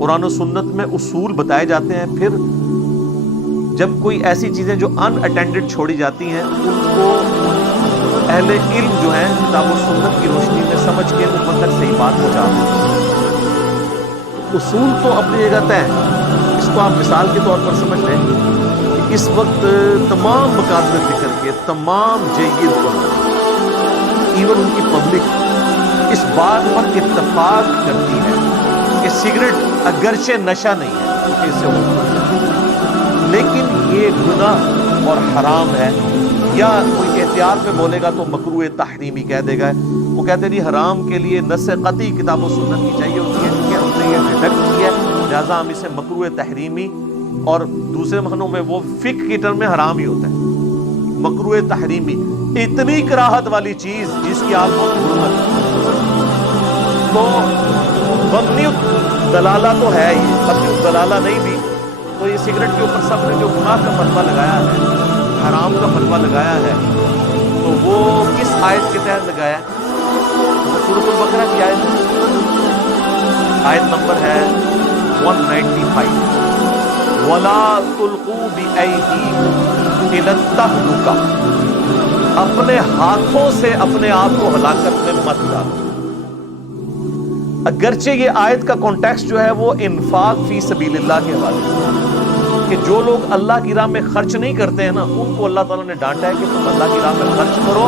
قرآن و سنت میں اصول بتائے جاتے ہیں، پھر جب کوئی ایسی چیزیں جو ان اٹینڈڈ چھوڑی جاتی ہیں ان کو اہل علم جو ہیں کتاب و سنت کی روشنی میں سمجھ کے امت تک صحیح بات پہنچاتے ہیں۔ اصول تو اپنی جگہ طے ہیں، اس کو آپ مثال کے طور پر سمجھ لیں کہ اس وقت تمام مکاتب فکر کے تمام جید ایون ان کی پبلک اس بات پر اتفاق کرتی ہے کہ سگریٹ اگرچہ نشہ نہیں ہے کیونکہ اس سے ہوتا ہے، لیکن یہ گناہ اور حرام ہے، یا کوئی احتیاط میں بولے گا تو مکروہ تحریمی کہہ دے گا۔ وہ کہتے ہیں حرام کے لیے نص قطعی کتاب و سنت کی چاہیے ہوتی ہے کہ ہم نے یہ ڈیڈکٹ کی ہے، لہٰذا ہم اسے مکروہ تحریمی، اور دوسرے معنوں میں وہ فقہ کی ٹرم میں حرام ہی ہوتا ہے، مکروہ تحریمی اتنی کراہت والی چیز جس کی آلموسٹ حرمت تو مبنی دلالہ تو ہے ہی، مبنی دلالہ نہیں بھی تو یہ سگریٹ کے اوپر سب نے جو گناہ کا فتویٰ لگایا ہے، حرام کا فتویٰ لگایا ہے، تو وہ کس آیت کے تحت لگایا ہے؟ سورۃ البقرہ کی آیت ہے، آیت نمبر ہے 195، وَلَا تُلْقُوا بِأَيْدِيكُمْ إِلَى التَّهْلُكَةِ، اپنے ہاتھوں سے اپنے آپ کو ہلاکت میں مت ڈالو۔ اگرچہ یہ آیت کا کانٹیکسٹ جو ہے وہ انفاق فی سبیل اللہ کے حوالے سے، کہ جو لوگ اللہ کی راہ میں خرچ نہیں کرتے ہیں نا، ان کو اللہ تعالیٰ نے ڈانٹا ہے کہ تم اللہ کی راہ میں خرچ کرو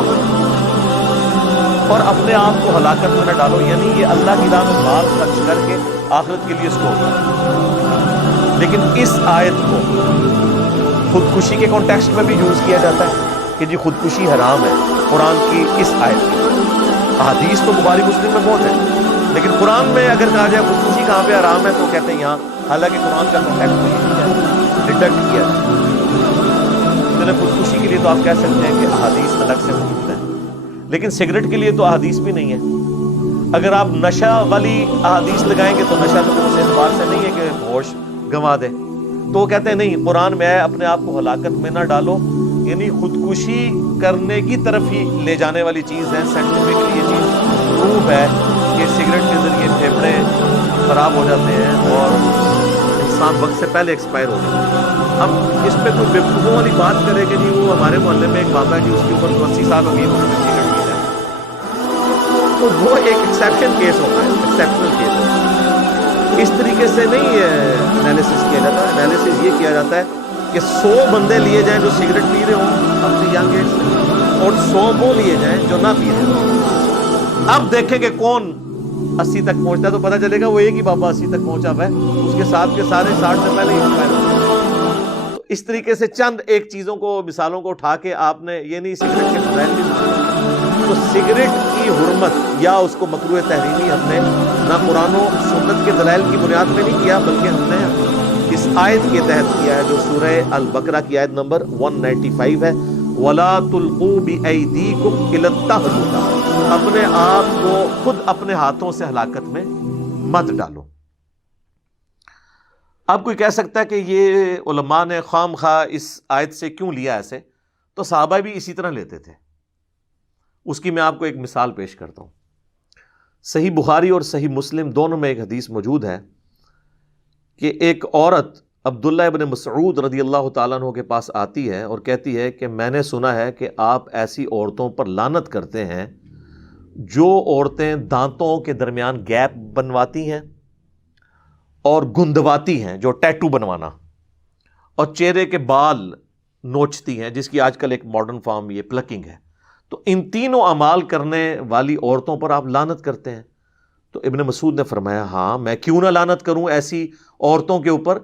اور اپنے آپ کو ہلاکت میں نہ ڈالو، یعنی یہ اللہ کی راہ میں مال خرچ کر کے آخرت کے لیے اسٹور کرو۔ لیکن اس آیت کو خودکشی کے کانٹیکسٹ میں بھی یوز کیا جاتا ہے کہ جی خودکشی حرام ہے، قرآن کی اس آیت کی احادیث تو بخاری مسلم میں بہت ہے، لیکن قرآن میں اگر کہا جائے خودکشی کہاں پہ حرام ہے تو کہتے ہیں یہاں، حالانکہ قرآن کا کانٹیکسٹ تو یہ ہے، ڈیڈکٹ کیا ہے۔ خودکشی کے لیے تو آپ کہہ سکتے ہیں کہ احادیث الگ سے موجود ہیں، لیکن سگریٹ کے لیے تو احادیث بھی نہیں ہے۔ اگر آپ نشہ والی احادیث لگائیں گے تو نشہ تو اس اعتبار سے نہیں ہے کہ ہوش گنوا دے، تو وہ کہتے ہیں نہیں، قرآن میں ہے اپنے آپ کو ہلاکت میں نہ ڈالو، یعنی خودکشی کرنے کی طرف ہی لے جانے والی چیز ہے۔ سائنٹیفکلی یہ چیز پروف ہے کہ سگریٹ کے ذریعے پھیپھڑے خراب ہو جاتے ہیں اور انسان وقت سے پہلے ایکسپائر ہو جاتا ہے۔ اب اس پہ کوئی بیوقوفوں والی بات کرے کہ جی وہ ہمارے محلے میں ایک بابا ہے جی اس کے اوپر 80 سال ہو گئی انہوں نے سگریٹ پی ہے، تو وہ ایک ایکسیپشن کیس ہوتا ہے، ایکسیپشنل کیس ہے۔ اس طریقے سے نہیں انالیسس کیا جاتا، انالیسس یہ کیا جاتا ہے کہ 100 بندے لیے جائیں جو سگریٹ پی رہے ہوں اپنی ینگ ایج سے، اور 100 وہ لیے جائیں جو نہ پی رہے ہوں۔ اب دیکھیں کہ کون 80 تک پہنچتا ہے، تو پتہ چلے گا وہ ایک ہی بابا 80 تک پہنچا ہوا ہے، اس کے ساتھ کے سارے 60 سے پہلے ہی ایکسپائر ہو گئے۔ تو اس طریقے سے چند ایک چیزوں کو، مثالوں کو اٹھا کے آپ نے یہ نہیں سگریٹ کے فضائل بھی سنتے، تو سگریٹ کی حرمت یا اس کو مکروہ تحریمی ہم نے نہ قرآن و سنت کے دلائل کی بنیاد میں نہیں کیا، بلکہ ہم نے اس آیت کے تحت کیا ہے جو سورہ البقرہ کی آیت نمبر 195 ہے، وَلَا تُلْقُوا بِأَيْدِيكُمْ إِلَى التَّهْلُكَةِ، اپنے آپ کو خود اپنے ہاتھوں سے ہلاکت میں مت ڈالو۔ اب کوئی کہہ سکتا ہے کہ یہ علماء نے خام خواہ اس آیت سے کیوں لیا ایسے، تو صحابہ بھی اسی طرح لیتے تھے۔ اس کی میں آپ کو ایک مثال پیش کرتا ہوں۔ صحیح بخاری اور صحیح مسلم دونوں میں ایک حدیث موجود ہے کہ ایک عورت عبداللہ ابن مسعود رضی اللہ تعالیٰ عنہ کے پاس آتی ہے اور کہتی ہے کہ میں نے سنا ہے کہ آپ ایسی عورتوں پر لعنت کرتے ہیں جو عورتیں دانتوں کے درمیان گیپ بنواتی ہیں اور گندواتی ہیں، جو ٹیٹو بنوانا، اور چہرے کے بال نوچتی ہیں، جس کی آج کل ایک ماڈرن فارم یہ پلکنگ ہے۔ تو ان تینوں اعمال کرنے والی عورتوں پر آپ لعنت کرتے ہیں؟ تو ابن مسعود نے فرمایا ہاں، میں کیوں نہ لعنت کروں ایسی عورتوں کے اوپر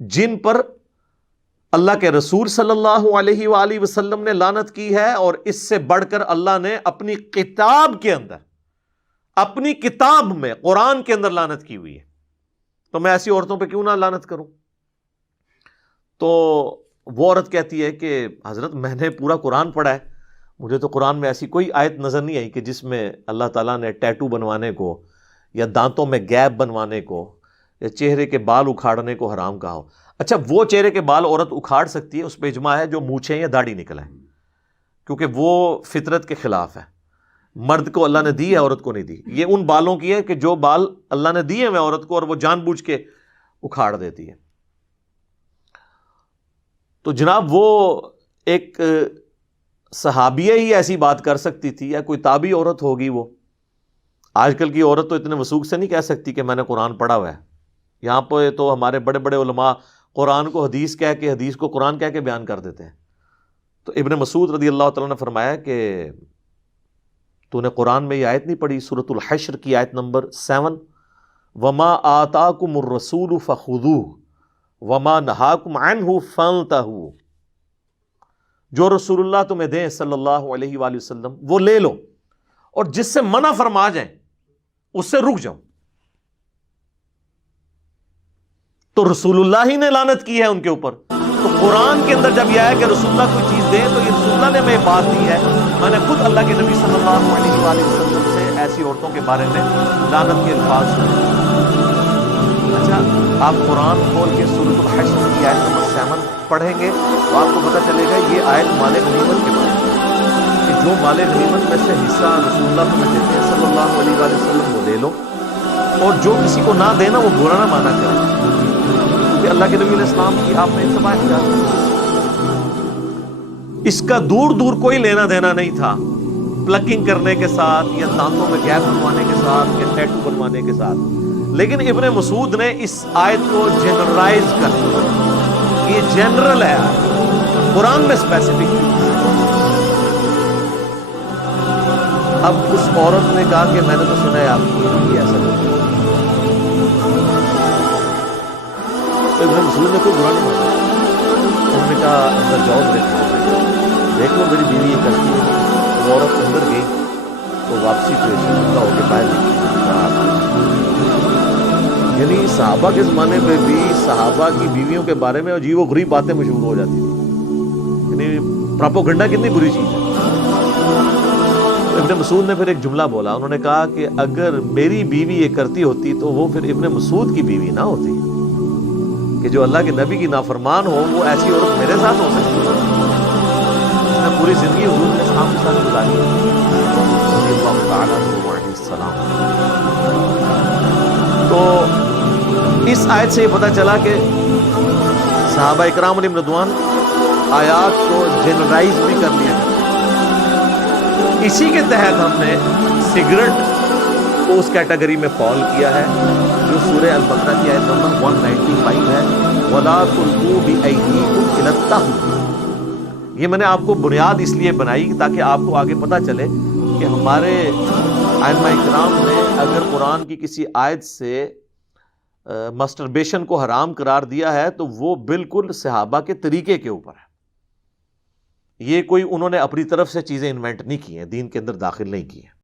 جن پر اللہ کے رسول صلی اللہ علیہ وآلہ وسلم نے لعنت کی ہے، اور اس سے بڑھ کر اللہ نے اپنی کتاب کے اندر، اپنی کتاب میں قرآن کے اندر لعنت کی ہوئی ہے، تو میں ایسی عورتوں پہ کیوں نہ لعنت کروں؟ تو وہ عورت کہتی ہے کہ حضرت میں نے پورا قرآن پڑھا ہے، مجھے تو قرآن میں ایسی کوئی آیت نظر نہیں آئی کہ جس میں اللہ تعالیٰ نے ٹیٹو بنوانے کو یا دانتوں میں گیپ بنوانے کو یا چہرے کے بال اکھاڑنے کو حرام کہا ہو۔ اچھا، وہ چہرے کے بال عورت اکھاڑ سکتی ہے، اس پہ اجماع ہے، جو مونچھیں یا داڑھی نکل ہے، کیونکہ وہ فطرت کے خلاف ہے۔ مرد کو اللہ نے دی ہے، عورت کو نہیں دی۔ یہ ان بالوں کی ہے کہ جو بال اللہ نے دیے ہیں عورت کو، اور وہ جان بوجھ کے اکھاڑ دیتی ہے. تو جناب وہ ایک صحابیہ ہی ایسی بات کر سکتی تھی یا کوئی تابعی عورت ہوگی؟ وہ آج کل کی عورت تو اتنے وثوق سے نہیں کہہ سکتی کہ میں نے قرآن پڑھا ہوا ہے. یہاں پہ تو ہمارے بڑے بڑے علماء قرآن کو حدیث کہہ کے، حدیث کو قرآن کہہ کے بیان کر دیتے ہیں. تو ابن مسعود رضی اللہ تعالیٰ نے فرمایا کہ تو نے قرآن میں یہ آیت نہیں پڑھی، سورۃ الحشر کی آیت نمبر 7، وما آتاکم الرسول فخذوہ وما نہاکم عنہ فانتہوا، جو رسول اللہ تمہیں دیں صلی اللہ علیہ وآلہ وسلم وہ لے لو، اور جس سے منع فرما جائیں اس سے رک جاؤ. تو رسول اللہ ہی نے لعنت کی ہے ان کے اوپر. تو قرآن کے اندر جب یہ آیا کہ رسول اللہ کوئی چیز دیں تو یہ رسول اللہ نے ہمیں بات دی ہے. میں نے خود اللہ کے نبی صلی اللہ علیہ وآلہ وسلم سے ایسی عورتوں کے بارے میں لعنت کے الفاظ سنے. اچھا، آپ قرآن کھول کے سورۃ الحشر کی آیت نمبر 7 پڑھیں گے تو آپ کو پتہ چلے گا یہ آیت مال غنیمت کے بارے میں، کہ جو مال غنیمت میں سے حصہ رسول اللہ تمہیں دیتے ہیں صلی اللہ علیہ وآلہ وسلم وہ لے لو، اور جو کسی کو نہ دینا وہ برا نہ مانا کرے، کہ اللہ کے نبی علیہ السلام کی آپ نے اتباع کیا. اس کا دور دور کوئی لینا دینا نہیں تھا پلکنگ کرنے کے ساتھ یا دانتوں میں گیپ بنوانے کے ساتھ یا ٹیٹو بنوانے کے ساتھ. لیکن ابن مسعود نے اس آیت کو جنرلائز کر دیا، یہ جنرل ہے، قرآن میں اسپیسیفک. اب اس عورت نے کہا کہ میں نے تو سنا ہے آپ کی ایسا نہیں. ابن مسعود نے کوئی برا نہیں مانا. انہوں نے کہا اندر جاؤ دیکھ لو میری بیوی یہ کرتی ہے. وہ عورت اندر گئی تو واپسی پہ شرمندہ ہو کے باہر نکلی. یعنی صحابہ کے زمانے پہ بھی صحابہ کی بیویوں کے بارے میں عجیب و غریب باتیں مشہور ہو جاتی تھی. یعنی پراپوگنڈا کتنی بری چیز ہے. ابن مسعود نے پھر ایک جملہ بولا، انہوں نے کہا کہ اگر میری بیوی یہ کرتی ہوتی تو وہ پھر ابن مسعود کی بیوی نہ ہوتی، کہ جو اللہ کے نبی کی نافرمان ہو وہ ایسی عورت میرے ساتھ ہو سکتی ہے. اس نے پوری زندگی حضور کے اسلام کے ساتھ گزاری رضی اللہ تعالیٰ عنہ علیہ السلام. تو اس آیت سے یہ پتہ چلا کہ صحابہ اکرام علیہم رضوان آیات کو جنرلائز بھی کر لیا. اسی کے تحت ہم نے سگریٹ کو اس کیٹیگری میں فال کیا ہے جو سورہ البقرہ کی آیت نمبر 195 ہے، وَلَا تُلْقُوا بِأَيْدِيكُمْ إِلَى التَّهْلُكَةِ. یہ میں نے آپ کو بنیاد اس لیے بنائی تاکہ آپ کو آگے پتہ چلے کہ ہمارے ائمہ اکرام نے اگر قرآن کی کسی آیت سے مسٹربیشن کو حرام قرار دیا ہے تو وہ بالکل صحابہ کے طریقے کے اوپر ہے. یہ کوئی انہوں نے اپنی طرف سے چیزیں انوینٹ نہیں کی ہیں، دین کے اندر داخل نہیں کی ہیں.